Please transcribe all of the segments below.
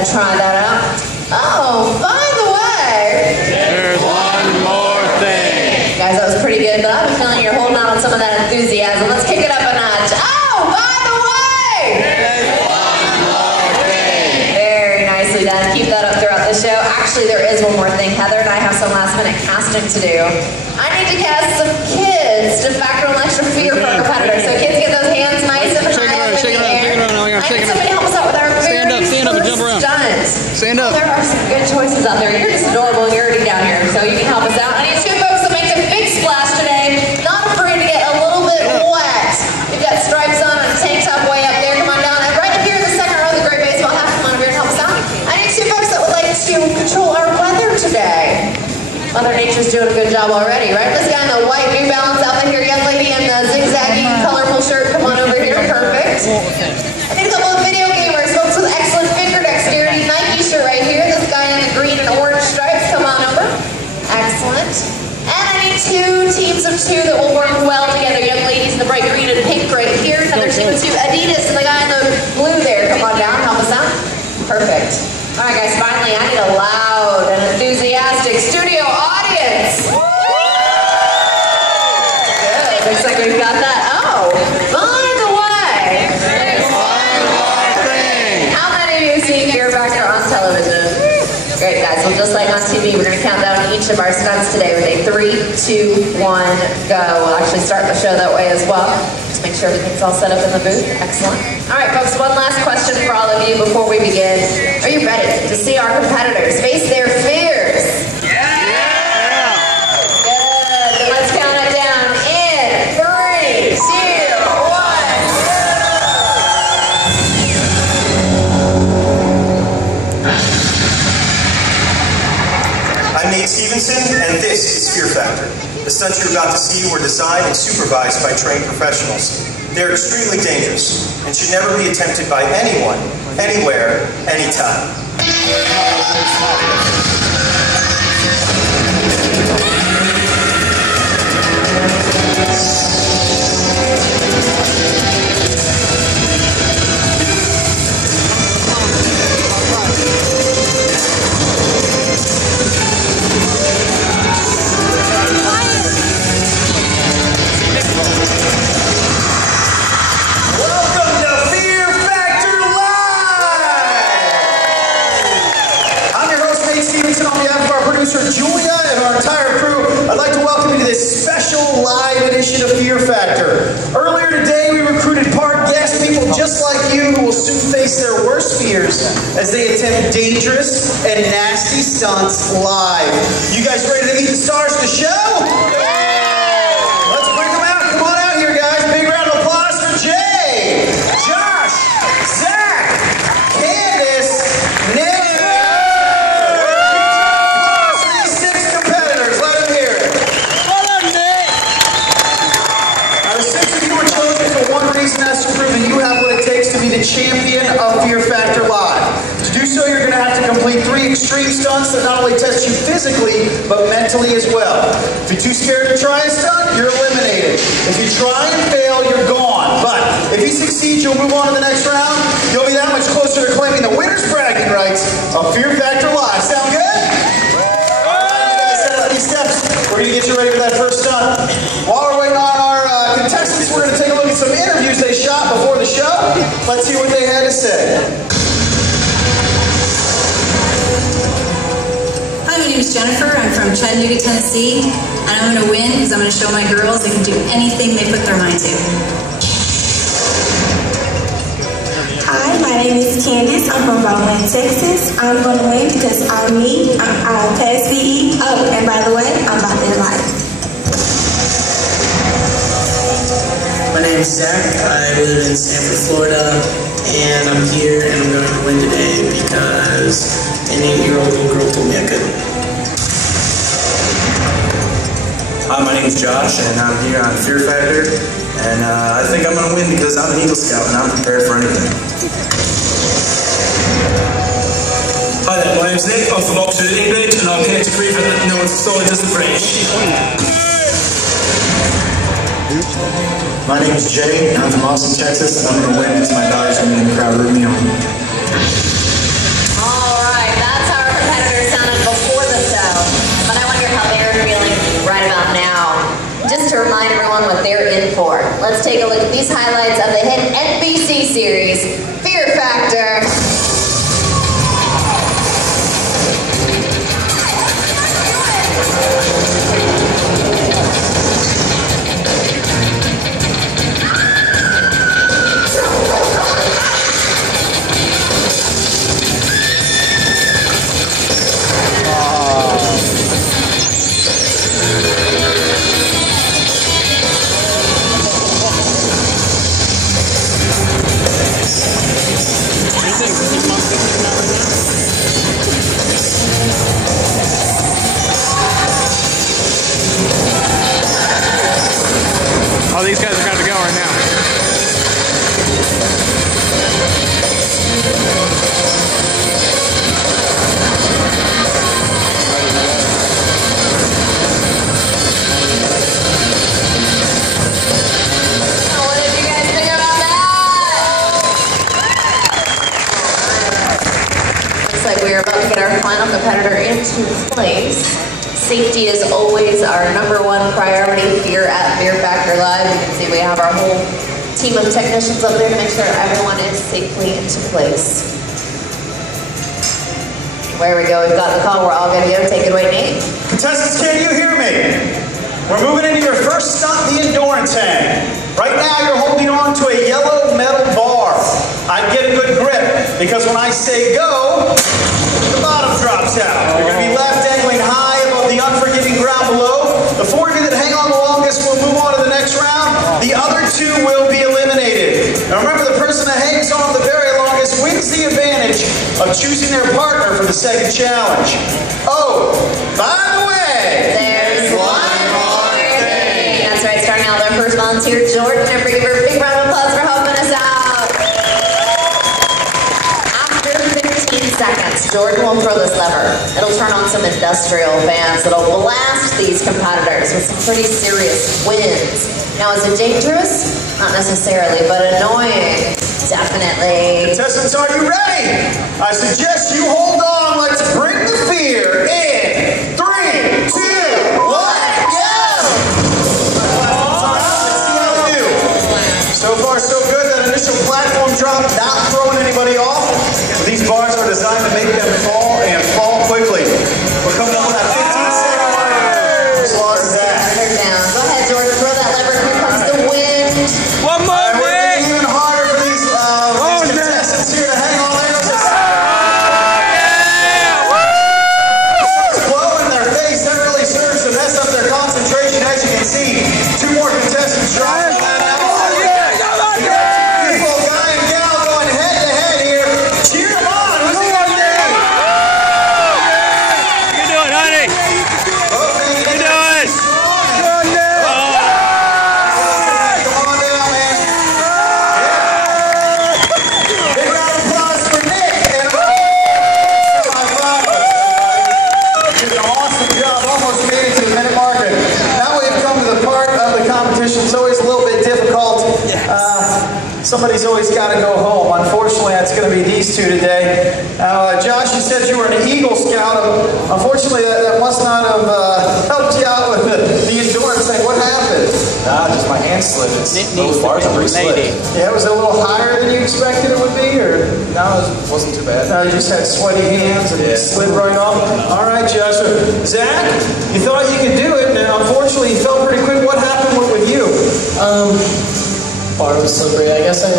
and try that out. Oh, by the way, there's one more thing. Guys, that was pretty good, but I have a feeling you're holding out on some of that enthusiasm. Let's kick it up a notch. Oh, by the way, There's one more thing. very nicely done. Keep that up throughout the show. Actually, there is one more thing. Heather and I have some last minute casting to do. I need to cast some kids to factor a little extra fear for our competitors. So kids, get those hands nice and high up in the air. I need somebody to help us out with our very Stand up and jump around. stunt. Stand up. There are some good choices out there. You're just adorable and you're already down here, so you can help us out. I need two folks to make a big splash today. Not afraid to get a little bit wet. You've got stripes on and a tank top way up there. Come on down. And right up here in the second row of the great baseball hat, come on over here and help us out. I need two folks that would like to control our weather today. Mother Nature's doing a good job already, right? This guy in the white New Balance outfit here, young lady in the zigzaggy, colorful shirt, come on over here, perfect. I need a couple of video gamers, folks with excellent finger dexterity, Nike shirt right here. This guy in the green and orange stripes, come on over. Excellent. And I need two teams of two that will work well together. Young ladies in the bright green and pink right here. Another team of two, Adidas and the guy in the blue there. Come on down, help us out. Perfect. All right, guys, finally, I need a loud and enthusiastic studio audience. Good, looks like we've got that. Oh, by the way, There's one more thing. how many of you have seen Fear Factor on television? Great, guys. Well, just like on TV, we're going to count down each of our stunts today with a 3, 2, 1, go. We'll actually start the show that way as well. Just make sure everything's all set up in the booth. Excellent. All right, folks, one last question for all of you before we begin. Are you ready to see our competitors face their fears? Yeah. Good. Then let's count it down in 3, 2, 1. I'm Nate Stevenson, and this is Fear Factor. The stunts you're about to see were designed and supervised by trained professionals. They're extremely dangerous and should never be attempted by anyone, anywhere, anytime. Julia and our entire crew, I'd like to welcome you to this special live edition of Fear Factor. Earlier today, we recruited park guest people just like you who will soon face their worst fears as they attempt dangerous and nasty stunts live. You guys ready to meet the stars of the show? Let's bring them out. Come on out here, guys. Big round of applause for Jay, Josh, Zach, Candace, Nick. That's to prove that you have what it takes to be the champion of Fear Factor Live. To do so, you're going to have to complete 3 extreme stunts that not only test you physically, but mentally as well. If you're too scared to try a stunt, you're eliminated. If you try and fail, you're gone. But if you succeed, you'll move on to the next round. You'll be that much closer to claiming the winner's bragging rights of Fear Factor Live. Sound good? Set up these steps. We're going to get you ready for that first stunt. While we're waiting on our contestants, we're going to take a look at some interviews they shot before the show. Let's hear what they had to say. Hi, my name is Jennifer. I'm from Chattanooga, Tennessee, and I'm going to win because I'm going to show my girls they can do anything they put their mind to. Hi, my name is Candace. I'm from Roland, Texas. I'm going to win because I'm me. I'm past VE. Oh, and by the way, I'm about their life. My name is Zach. I live in Sanford, Florida, and I'm here and I'm going to win today because an 8-year-old little girl told me I could. Hi, my name is Josh, and I'm here on Fear Factor, and I think I'm going to win because I'm an Eagle Scout and I'm prepared for anything. Hi there, my name's Nick. I'm from Oxford, England, and I'm here to prove that no one's as solid as the British. My name is Jay, and I'm from Austin, Texas, and I'm going to win because my daughter's going to be in the crowd rooting me on. everyone what they're in for. Let's take a look at these highlights of the hit NBC series, Fear Factor. Oh, these guys are going to go right now. What did you guys think about that? Looks like we are about to get our final competitor into place. Safety is always our #1 priority here at Fear Factor Live. You can see we have our whole team of technicians up there to make sure everyone is safely into place. There we go, we've got the call, we're all going to go. Take it away, Nate. Contestants, can you hear me? We're moving into your first stunt, the endurance hang. Right now, you're holding on to a yellow metal bar. I'd get a good grip, because when I say go, the bottom drops out. You're going to be left dangling high above the unforgiving ground below. The 4 of you that hang on the longest will move on to the next round. The other 2 will be eliminated. Now remember, the person that hangs on the very longest wins the advantage of choosing their partner for the second challenge. Oh, by the way, There's one more thing. That's right, starting out with our first volunteer, Jordan. Everybody give her a big round of applause for helping us out. After 15 seconds, Jordan will throw this lever. It'll turn on some industrial fans that'll blast these competitors with some pretty serious winds. Now, is it dangerous? Not necessarily, but annoying. Definitely. contestants, are you ready? I suggest you hold on. Let's bring the fear in 3, 2, 1, go! Let's see how they do. So far, so good. That initial platform drop, not throwing anybody off. These bars are designed to make them fall and fall quickly. We're coming up with that 15-second mark. As long as that. Her down. Go ahead, Jordan. Throw that lever. Here comes the wind. One more We're thing! making it even harder for these contestants here to hang on there. Blowing their face. That really serves to mess up their concentration. As you can see, 2 more contestants trying that out. People, guy and gal, going head to head here. Cheer them on. Who's he gonna be? You do it, honey! You do it! Come on down, man. Yeah. Big round of applause for Nick and did an awesome job. Almost made it to the minute marker. Now we've come to the part of the competition. It's always a little bit difficult. Somebody's always got to go home. Unfortunately, that's going to be these 2 today. Josh, you said you were an Eagle Scout. Unfortunately, that must not have helped you out with the endurance thing. What happened? Just my hand slipped. Those bars are pretty slick. Yeah, was it a little higher than you expected it would be, or? No, it wasn't too bad. No, you just had sweaty hands and it slid right off. All right, Josh. Zach, you thought you could do it, and unfortunately, you fell pretty quick. What happened with you? Bar was slippery. I guess I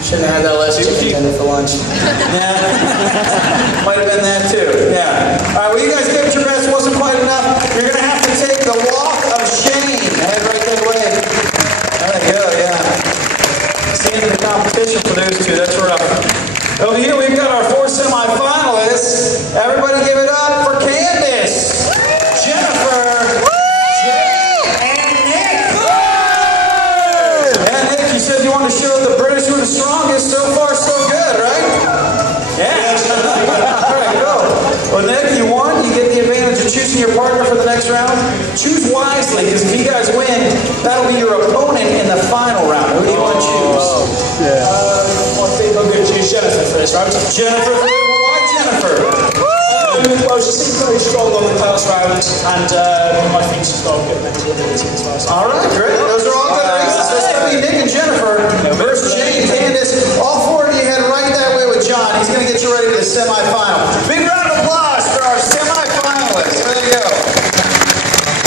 shouldn't have had that last chicken tender for lunch. Yeah, might have been that too. Yeah. All right, well, you guys gave it your best. Wasn't quite enough. You're gonna have to take the walk of shame. Head right that way. There you go. Yeah. It's the end of the competition for those 2. That's rough. Over here, we've got our 4 semifinalists. Everybody, give it up for Candace, Jennifer, Jay, and Nick. Yeah, Nick, you said you wanted to show the British were the strongest. So far, so good, right? Yeah. All right, go. Well, Nick, you won. You get the advantage of choosing your partner for the next round. Choose wisely, because if you guys win, that'll be your opponent in the final round. Who do you want to choose? I think I'm going to choose Jennifer for this round. Jennifer. Why Jennifer? well, she seems very strong on the first round, and I think she's got a good mental ability as well. So. All right, great. Those are all good races. So it's going to be Nick and Jennifer versus Jenny and Candace. All four of you head right that way with John. He's going to get you ready for the semifinal. Big round of applause for our semifinalists. There you go.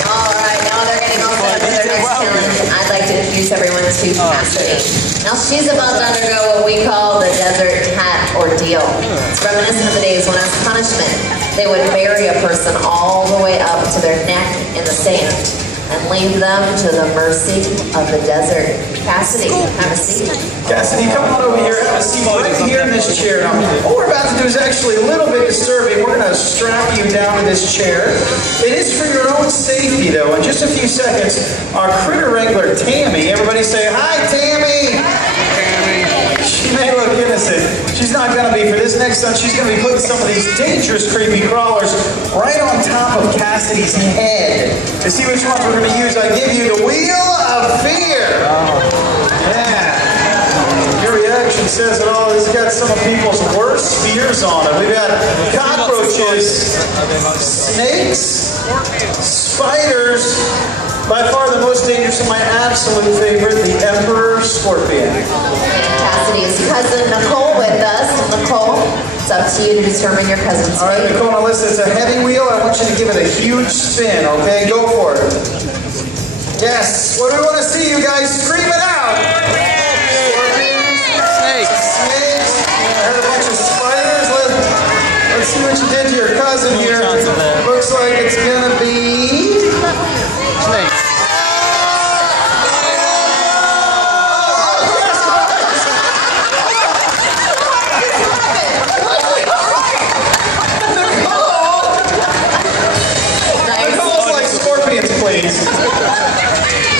All right, now they're getting all set up for their next challenge. I'd like to introduce everyone to Cassidy. Now she's about to undergo what we call the desert cat ordeal. It's reminiscent of the days when, as punishment, they would bury a person all the way up to their neck in the sand and leave them to the mercy of the desert. Cassidy, have a seat. Cassidy, come on over here. Have a seat right here in this chair. Now, what we're about to do is actually a little bit disturbing. We're going to strap you down to this chair. It is for your own safety, though. In just a few seconds, our critter wrangler, Tammy. Everybody say, hi, Tammy. She may look innocent. She's not going to be. For this next one, she's going to be putting some of these dangerous creepy crawlers right on top of Cassidy's head. To see which ones we're going to use, I give you the Wheel of Fear. Yeah. Your reaction says it all. It's got some of people's worst fears on it. We've got cockroaches, snakes, spiders. By far the most dangerous and my absolute favorite, the Emperor Scorpion. Cassidy's cousin Nicole with us. Nicole, it's up to you to determine your cousin's fate. All right, Nicole, now listen, it's a heavy wheel. I want you to give it a huge spin, okay? Go for it. Yes. What do we want to see? You guys scream it out. Snakes. Snakes. I heard a bunch of spiders. Let's see what you did to your cousin here. Looks like it's going to be... Snakes. Nicole's like scorpions, please.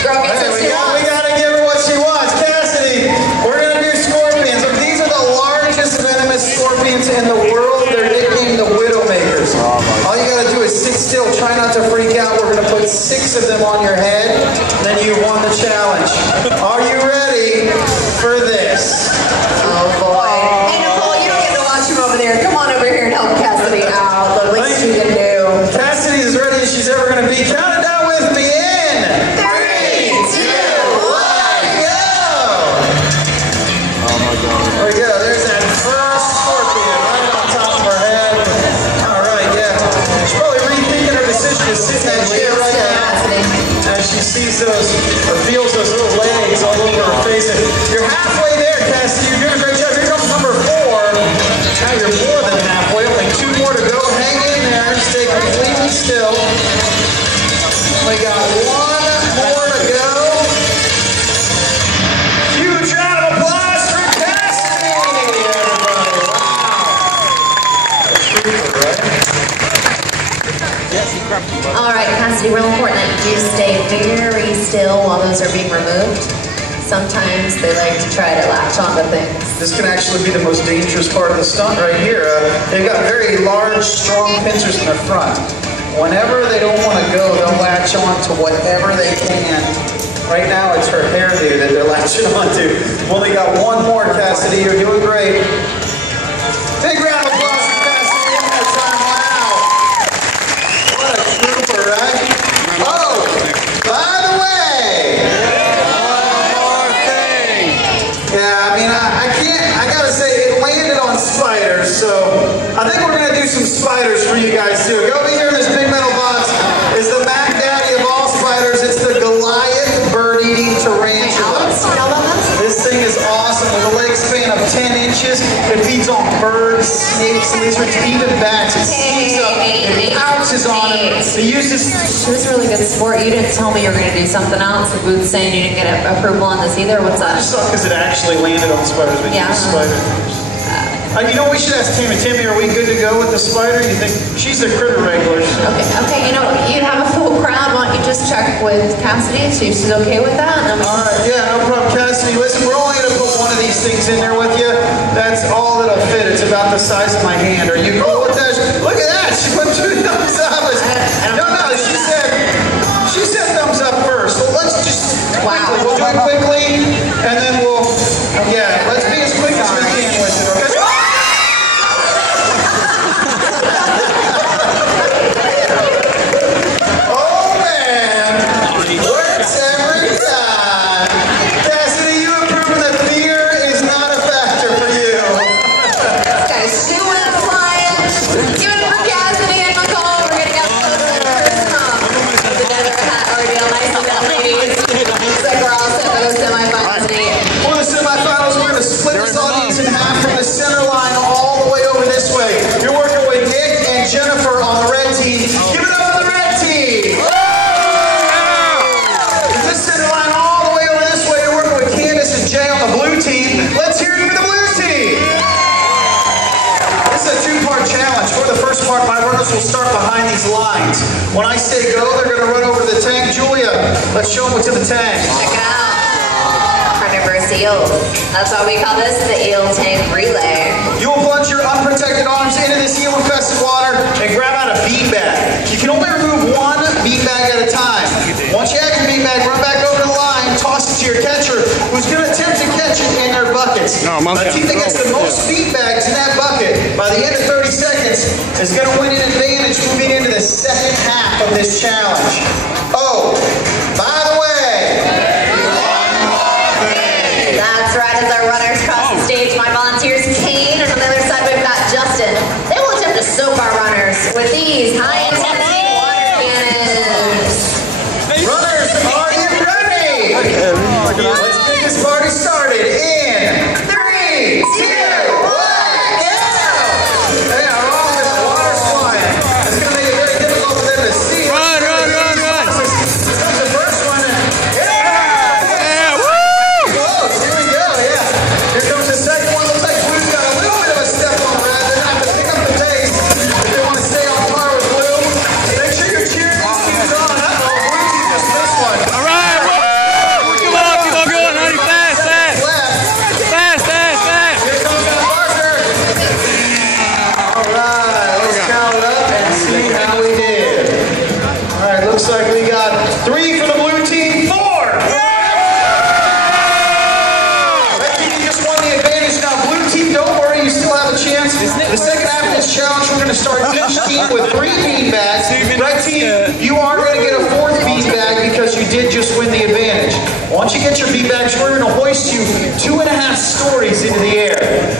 Girl gets Hey, what we she wants. gotta give her what she wants. Cassidy, we're gonna do scorpions. These are the largest venomous scorpions in the world. They're nicknamed the Widowmakers. All you gotta do is sit still, try not to freak out. We're gonna put 6 of them on your head, then you won the challenge. Are you ready for this? Oh boy. Hey Nicole, you don't get to watch him over there. Come on over here and help Cassidy out. The least you can do. Cassidy's as ready as she's ever gonna be. Count it down with me in 3, 2, 1, go! Oh my God. There we go. There's that first scorpion right on top of her head. All right, yeah. She's probably rethinking her decision to sit in that chair right now as she sees those, or feels those little legs all over her face. And you're halfway there, Cassidy. You're doing a great job. Here comes number 4. Now you're more than halfway. Only 2 more to go. Hang in there. Stay completely still. We got 1 more to go. Huge round of applause for Cassidy, everybody. Wow. All right, Cassidy, real important that you stay very still while those are being removed. Sometimes they like to try to latch onto things. This can actually be the most dangerous part of the stunt right here. They've got very large, strong pincers in the front. Whenever they don't want to go, they'll latch on to whatever they can. Right now, it's her hairdo that they're latching onto. We've only got 1 more, Cassidy. You're doing great. Big round of applause for Cassidy one more time. Wow. What a trooper, right? Oh, by the way. Yeah, I mean, I gotta say, it landed on spiders, so I think we're gonna do some spiders for you guys too. Go over here in this big metal box is the Mac Daddy of all spiders. It's the Goliath bird-eating tarantula. This thing is awesome with a leg span of 10 inches. It feeds on birds, snakes, lizards, even bats. It sneaks up, it pounces on them. It uses... She was a really good sport. You didn't tell me you were going to do something else. The booth's saying you didn't get approval on this either. What's I that? just thought because it actually landed on spiders. We Yeah. use spiders. You know, we should ask Tammy. Tammy, are we good to go with the spider? You think she's the critter wrangler? Okay, you know, you have a full crowd. Why don't you just check with Cassidy, see if she's okay with that? And then we All right, yeah, no problem. Cassidy, listen, we're only going to put 1 of these things in there with you. That's all that'll fit. It's about the size of my hand. Are you cool with that? Look at that. She put 2 thumbs up. No, she said thumbs up first. So let's just quickly, we'll do it quickly, and then we'll, yeah, let's be as quick as we can with it, okay? When I say go, they're going to run over to the tank. Julia, let's show them what's in the tank. Check it out. Carnivorous eels. That's why we call this the eel tank relay. You will plunge your unprotected arms into this eel-infested water and grab out a bean bag. You can only remove one bean bag at a time. Once you have your bean bag, run back over the line, toss it to your catcher, who's going to attempt to catch it in their buckets. The team that gets the most bean bags in that bucket by the end of 30 seconds is going to win an advantage moving into the second half of this challenge. Oh, by the way, that's right, as our runners cross the stage, my volunteers, Kane, and on the other side we've got Justin. They will attempt to soak our runners with these high-intensity water cannons. runners, are you ready? Let's get this party started in 3, 2, 1, go! They are all in the water's flying. It's going to make it very difficult for them to see. Run! The first one. Yeah, woo! Close. Here we go, yeah. Here comes the second one. Looks like Blue's got a little bit of a step on the red. They're going to have to pick up the pace if they want to stay on par with Blue. Make sure you're cheering these teams on. Uh-oh, Blue team just missed one. All right, woo! Come on, keep on going, honey. Fast. Here comes the marker. All right, let's count it up and see how we did. All right, looks like we got 3 for the blue team, 4. Red team, you just won the advantage. Now, blue team, don't worry, you still have a chance. The second half of this challenge, we're going to start each team with 3 bean bags. Red team, you are going to get a 4th bean bag because you did just win the advantage. Once you get your bean bags, we're going to hoist you 2.5 stories into the air.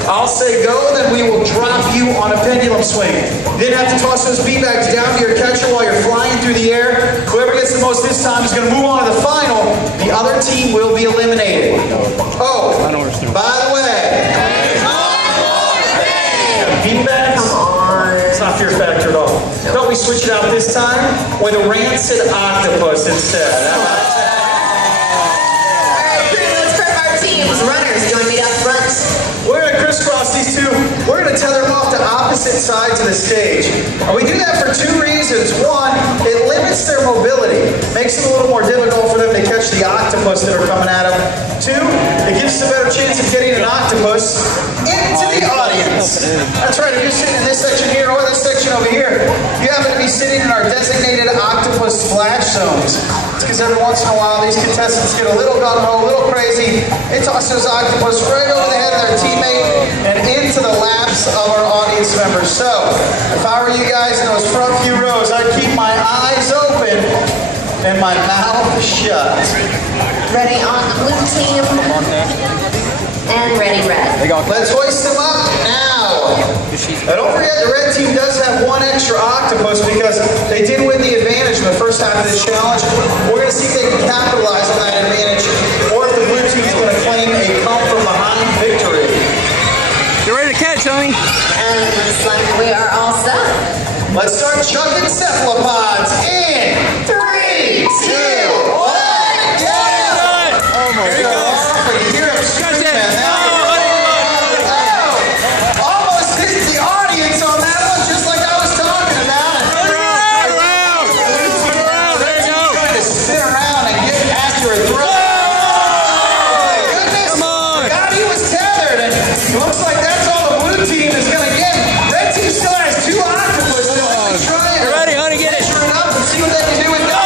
I'll say go, then we will drop you on a pendulum swing. Then have to toss those bean bags down to your catcher while you're flying through the air. Whoever gets the most this time is going to move on to the final. The other team will be eliminated. Oh, by the way, bean bags? It's not Fear Factor at all. Don't we switch it out this time with a rancid octopus instead? How about that? Runners, join me up front. We're going to crisscross these two. We're going to tether them off to opposite sides of the stage. And we do that for 2 reasons. One, it limits their mobility. Makes it a little more difficult for them to catch the octopus that are coming at them. 2, it gives us a better chance of getting an octopus into the audience. That's right, if you're sitting in this section here or this section over here, you happen to be sitting in our designated octopus splash zones. It's because every once in a while these contestants get a little gung-ho, a little crazy. They toss those octopus right over the head of their teammate and into the laps of our audience members. So, if I were you guys in those front few rows, I'd keep my eyes open and my mouth shut. Ready on the blue team. And ready red. Let's hoist them up now. Now don't forget the red team does have 1 extra octopus because they did win the advantage in the first half of this challenge. We're going to see if they can capitalize on that advantage or if the blue team is going to claim a come from behind victory. You ready to catch, honey? And looks like we are all set. Let's start chucking cephalopods in 3, 2, 1, go! Oh my God. You hear him screaming now. Almost hit the audience on that one, just like I was talking about. There you go. Trying to spin around and get at your throat. Oh, goodness. Come on. God, he was tethered. And it looks like that's all the blue team is going to get. Red team still has 2 octopus. Let's try it. You ready, honey? Get it. Measure it up and see what they can do with that.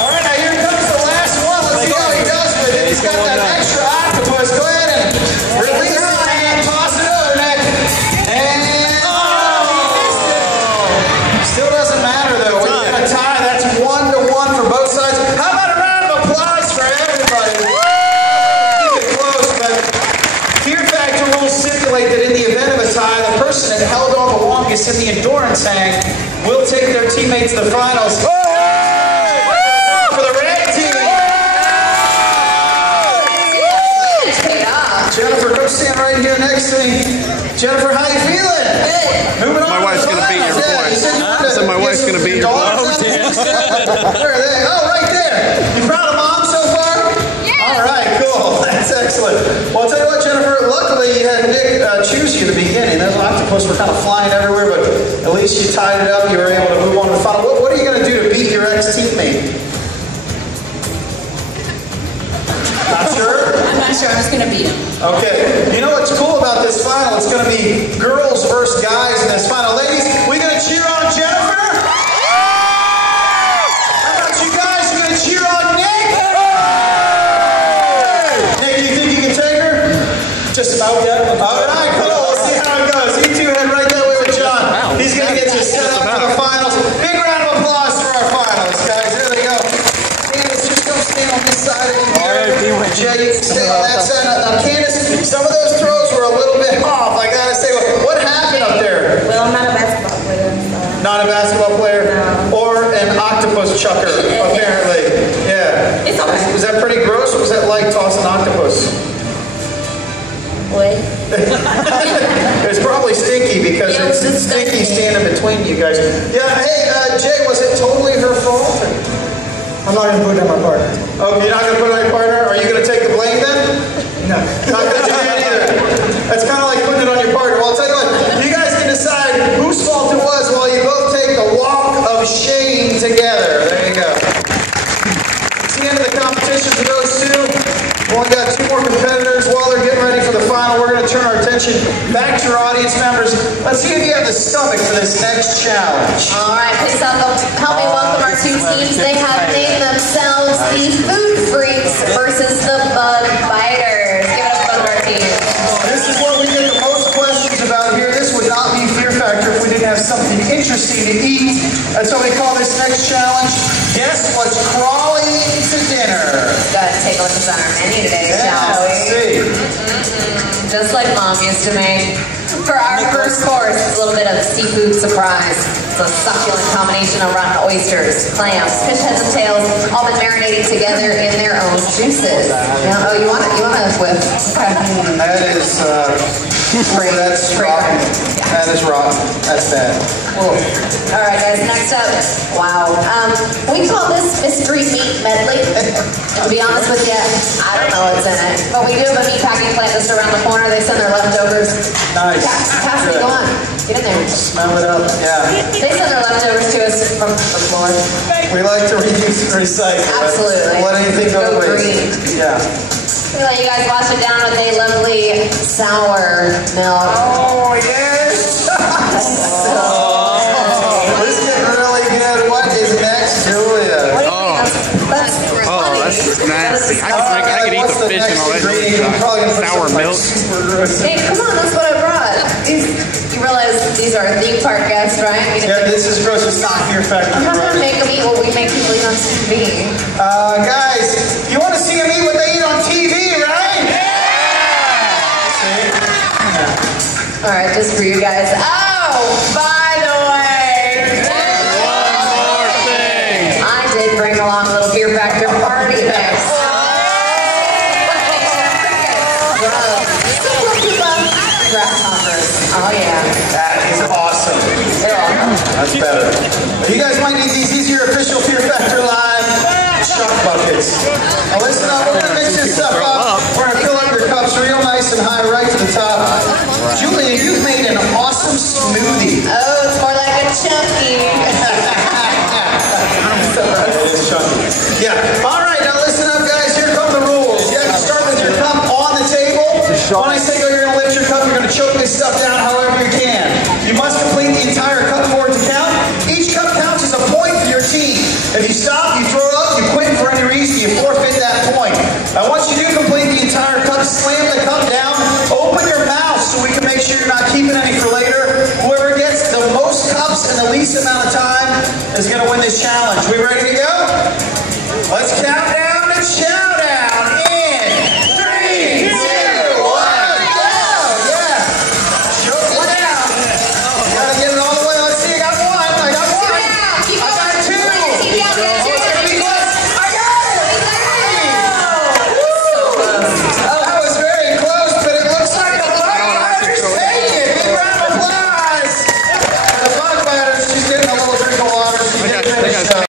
All right, now here comes the last one. Let's see how he does with it. He's got that extra octopus. Go ahead and release it and toss it over, Nick. And still doesn't matter though. We're going to tie. That's 1-1 for both sides. How about a round of applause for everybody? Keep it close, but Fear Factor rules stipulate that in the event of a tie, the person that held on the longest in the endurance hang will take their teammates to the finals. For the red team. Jennifer, come stand right here next to me. Jennifer, how you feeling? Good. Moving on. My wife's going to beat your boy. I said my wife's going to beat your boy. Where are they? Oh, right there. You proud of Mom so far? Yeah. All right, cool. That's excellent. Well, I'll tell you what, Jennifer, luckily you had Nick choose you at the beginning. Those octopus were kind of flying everywhere, but at least you tied it up. You were able to move faster. I'm just going to beat him. Okay. You know what's cool about this final? It's going to be girls versus guys in this final. Ladies, we going to cheer on Jennifer? How about you guys? You going to cheer on Nick? Nick, you think you can take her? Just about, yeah. All right, cool. We'll see how it goes. You two head right that way with John. He's going to get you set up for the finals. Big round of applause for our finals, guys. There they go. Candace, just don't stand on this side of you. Jay, you can stay on that side. Now, Candace, some of those throws were a little bit off. I got to say, what happened up there? Well, I'm not a basketball player. So. Not a basketball player? No. Or an octopus chucker, apparently. Yeah. It's okay. Was that pretty gross, or was that like tossing an octopus? What? It was probably stinky because it's stinky standing between you guys. Yeah, hey, Jay, was it totally her fault? I'm not going to put it on my partner. Oh, you're not going to put it on your partner? Are you going to take the blame then? No. Not going to do that either. That's kind of like putting it on your partner. Well, I'll tell you what, you guys can decide whose fault it was while you both take the walk of shame together. There you go. It's the end of the competition for those two. We've only got 2 more competitors. While they're getting ready for the final, we're going to turn our attention back to our audience members. Let's see if you have the stomach for this next challenge. All right, please help me welcome our 2 teams. They have named themselves the Food Freaks versus the Bug Biters. Give it up for both of our teams. This is what we get the most questions about here. This would not be Fear Factor if we didn't have something interesting to eat. That's what we call this next challenge. Guess what's crawling to dinner? Let's go ahead and take a look at our menu today, shall we? Let's see. Just like Mom used to make. For our first course, it's a little bit of seafood surprise. It's a succulent combination of rotten oysters, clams, fish heads and tails, all been marinating together in their own juices. Oh, you want to whip? Okay. That is, that's rotten. That is rotten. That's bad. Cool. All right, guys, next up, wow. We call this mystery meat medley. To be honest with you, I don't know what's in it. But we do have a meat packing plant just around the corner. They send their leftovers. Nice. Cassidy, go on. Get in there. Smell it up. Yeah. They send their leftovers to us from the floor. We like to reuse and recycle. Absolutely. Let anything go to Go waste. green. Yeah. We let you guys wash it down with a lovely sour milk. Oh, yes. This is getting really good. What is next, Julia? That's nasty. I could eat the fish and all that sour milk. Hey, come on, that's what I brought. You realize these are theme park guests, right? Yeah, this is gross. It's not Fear Factor. I'm not going to make them eat what we make people eat on TV. Guys, you want to see them eat what they eat on TV, right? Yeah! All right, just for you guys. Oh, by the way. One more thing. I did bring along a little Fear Factor party mix. Grasshoppers. Oh, yeah. That is awesome. That's better. You guys might need these. These are your official Fear Factor Live chuck buckets. Now listen up. We're going to mix this stuff up. We're going to fill up your cups real nice and high right to the top. Julia, you've made an awesome smoothie. Oh, it's more like a chunky. It is chunky. Yeah. All right. Now listen up, guys. Here come the rules. You have to start with your cup on the table. When I say go, you're going to lift your cup. You're going to choke this stuff down however you can. You must complete the entire cup for it to count. Each cup counts as a point for your team. If you stop, you throw up, you quit for any reason, you forfeit that point. Now once you do complete the entire cup, slam the cup down, open your mouth so we can make sure you're not keeping any for later. Whoever gets the most cups in the least amount of time is going to win this challenge. We ready to go? Let's count down and check.